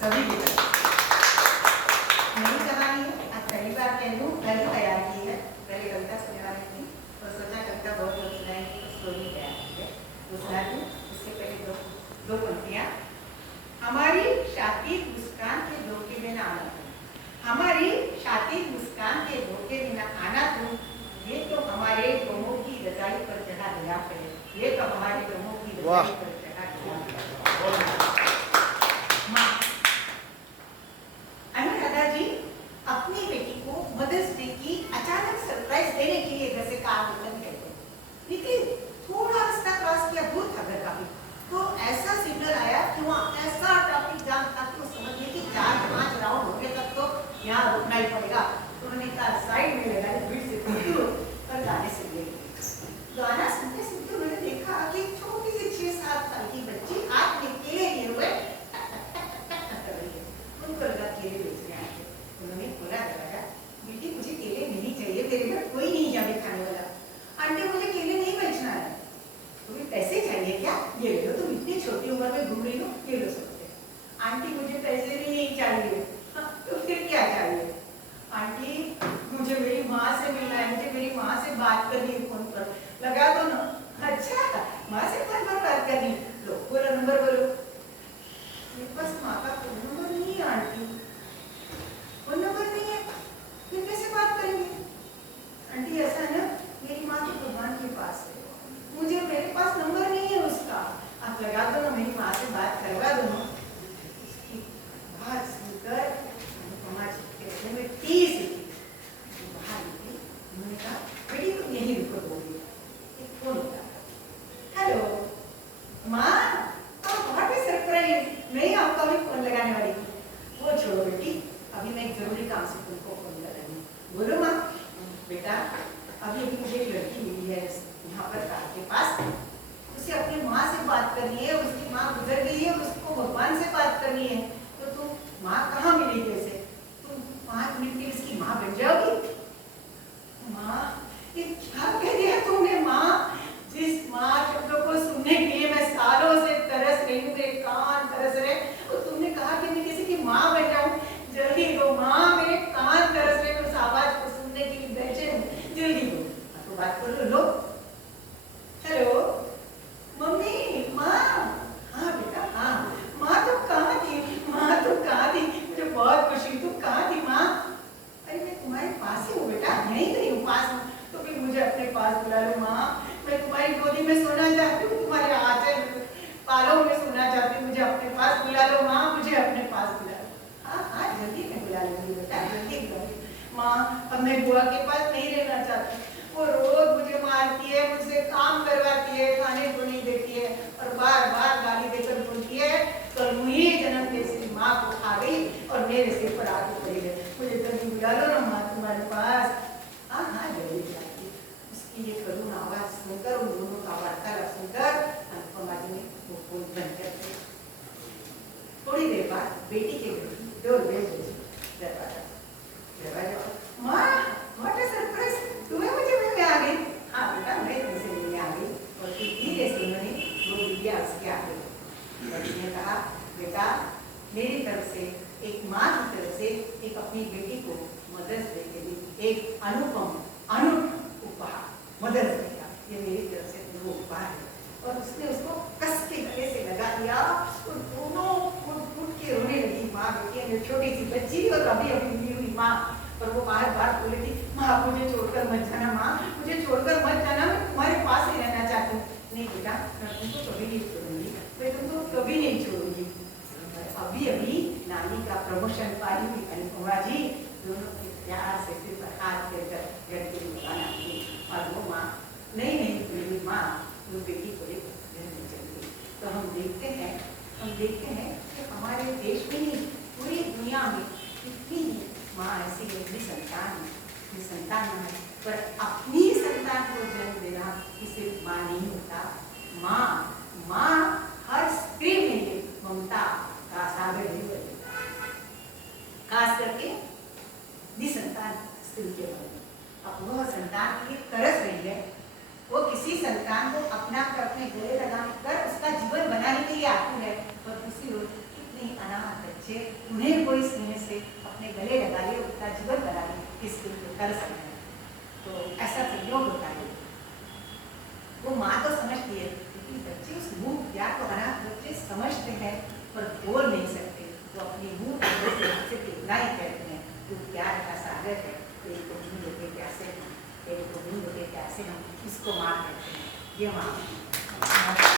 सभी की तरफ नई कहानी है। आज पहली बार कह लूँ, पहले तैयार की है, पहले कविता सुनने वाली थी और सोचा कविता बहुत लोग सुनाएंगे तो स्टोरी तैयार की है तो सुना दूँ। उसके पहले दो पंक्तियाँ। हमारी शातिर मुस्कान के धोखे में ना आना तुम, हमारी शातिर मुस्कान के धोखे में ना आना तुम, ये तो हमारे गमों की रजाई पर चढ़ा गया है, ये तो हमारे गमों की रजाई पर चढ़ा गया है। अनुराधा जी अपनी बेटी को मदर्स डे की अचानक सरप्राइज देने के लिए घर से कार निकल गए थे, लेकिन थोड़ा रास्ता क्रॉस किया, दूर था घर काफी, तो ऐसा सिग्नल आया कि वहाँ ऐसा ट्रैफिक जाम था कि वो समझ गए कि 4-5 राउंड होने तक तो यहाँ रुकना ही पड़ेगा। तो उन्होंने कहा साइड में लगा भीड़ से और गाने सुन गए। गाना सुनते सुनते उन्होंने देखा कि छोटी सी 6-7 साल की बच्ची हाथ में केले लिए हुए उनको लगा केले बेच रहे हैं। उन्होंने खोला दरवाजा, बेटी मुझे केले नहीं चाहिए, मेरे घर कोई नहीं जाने खाने वाला। आंटी मुझे केले नहीं बेचना है। तुम्हें पैसे चाहिए क्या? ये लो, तुम इतनी छोटी उम्र में घूम रही हो, ये लो सकते। आंटी मुझे पैसे भी नहीं चाहिए। हाँ, तो फिर क्या चाहिए? आंटी मुझे मेरी माँ से मिलना है, मुझे मेरी माँ से बात करनी है फोन पर। लगा दो ना। अच्छा माँ से फोन पर बात करनी, लो बोलो नंबर बोलो। मेरे पास माँ का फोन नंबर नहीं है आंटी, फोन नंबर नहीं है, फिर कैसे बात करेंगे? आंटी ऐसा है ना, मेरी माँ तो भगवान के पास है, मुझे मेरे पास नंबर नहीं है उसका, आप लगा दो ना, मेरी माँ से बात करवा दो ना। उसकी बात सुनकर अनुपमा जी के हृदय में तीस बाहर निकली। उन्होंने कहा बेटी तुम यहीं रुको, बोलिए। एक फोन उठा, हेलो माँ, व्हाट इज सरप्राइज, नहीं आपका भी फोन लगाने वाली थी। वो छोड़ो बेटी, अभी मैं एक जरूरी काम से तुमको फोन लगाऊंगी। बोलो माँ। बेटा अभी मुझे एक लड़की मिली है यहाँ पर कार के पास, उसे अपनी माँ से बात करनी है, उसकी माँ गुजर गई है, उसको भगवान से बात करनी है, तो तुम माँ कहाँ मिलेगी उसे? तुम 5 मिनट में उसकी माँ बन जाओगी? माँ ये क्या कह दिया तुमने माँ? जिस माँ शब्दों को सुनने के लिए मैं सालों से तरस रही हूँ, मेरे कान तरस रहे, और तुमने कहा कि मैं किसी की माँ बन जाऊँ। जल्दी दो माँ, मेरे कान तरस रहे, उस आवाज को सुनने के लिए बेचैन हूँ, जल्दी दो। तो बात करो, लो। हेलो मम्मी, माँ। हाँ बेटा हाँ, माँ तुम कहाँ थी? माँ तुम कहाँ थी? मुझे बहुत खुशी, तुम कहाँ थी माँ? अरे मैं तुम्हारे पास ही हूँ बेटा, यहीं कहीं हूँ पास हूँ, तो फिर मुझे अपने पास बुला लो माँ, मैं तुम्हारी गोदी में सोना चाहती हूँ, तुम्हारे आंचल पालों में सोना चाहती हूँ, मुझे अपने पास बुला लो माँ, मुझे अपने पास बुला लो। हाँ हाँ जल्दी मैं बुला लूंगी बेटा, जल्दी बुला लूंगी माँ। अब मैं बुआ के पास नहीं रहना चाहती, वो रोज मुझे मारती है, मुझसे काम करवाती है, खाने को नहीं देती है और बार बार गाली देकर बोलती है कल मुझे जन्म तेरी माँ को खा गई और मेरे सिर पर आके पड़ी है, मुझे जल्दी बुला लो ना माँ तुम्हारे पास। हाँ हाँ जल्दी बुलाती। उसकी ये करुण आवाज सुनकर, उन दोनों का वार्तालाप सुनकर अनुपमा जी ने वो फोन बंद कर दिया। थोड़ी देर बाद बेटी के घर डोरबेल बजी, दरवाजा माँ व्हाट इज सरप्राइज, तुम्हें मुझे मिलने आ गई? हाँ बेटा मैं तुमसे मिलने आ गई। और फिर धीरे से उन्होंने वो बिटिया उसके आ गई। बच्ची ने कहा बेटा मेरी तरफ से, एक माँ की तरफ से एक अपनी बेटी को मदर्स डे के लिए एक अनुपम अनूठ उपहार, मदर्स डे का ये मेरी तरफ से वो उपहार है। और उसने उसको कस के गले से लगा दिया और दोनों फूट के रोने लगी। माँ बेटी है, छोटी सी बच्ची और अभी अभी मिली हुई माँ, और वो बार बार बोली थी माँ मुझे छोड़कर मत जाना, माँ मुझे छोड़कर मत जाना, मैं तुम्हारे पास ही रहना चाहती हूँ। नहीं बेटा मैं तुमको कभी नहीं छोड़ूंगी, मैं तुमको कभी नहीं छोड़ूंगी। अभी अभी नानी का प्रमोशन पाई हुई अनुपमा जी दोनों के प्यार से सिर पर हाथ देकर घर के लिए बुलाना की, और वो माँ नहीं बोली माँ वो बेटी को लेकर घर में चली गई। तो हम देखते हैं कि हमारे देश में ही पूरी दुनिया में कितनी माँ ऐसी संतान है, पर अपनी संतान को जन्म देना किसी माँ नहीं होता। माँ हर स्त्री में ममता का सागर ही बनेगा, खास करके निसंतान स्त्री के बारे में। अब वह संतान की तरस रही है, वो किसी संतान को अपना कर अपने गले लगाकर उसका जीवन बनाने के लिए आती है, और दूसरी ओर कितनी अनाथ बच्चे उन्हें कोई स्नेह से अपने गले लगा ले, उतना जीवन बना ले, किस दिल को कर सकते हैं। तो ऐसा संयोग होता है। वो माँ तो समझती है, लेकिन बच्चे उस मुंह प्यार को बना, बच्चे समझते हैं पर बोल नहीं सकते। वो अपनी मुंह से कितना ही कहते हैं, वो प्यार का सागर है। एक को नींद होते प्यासे हम, एक को नींद होते प्यासे हम, इसको माँ कहते हैं। ये माँ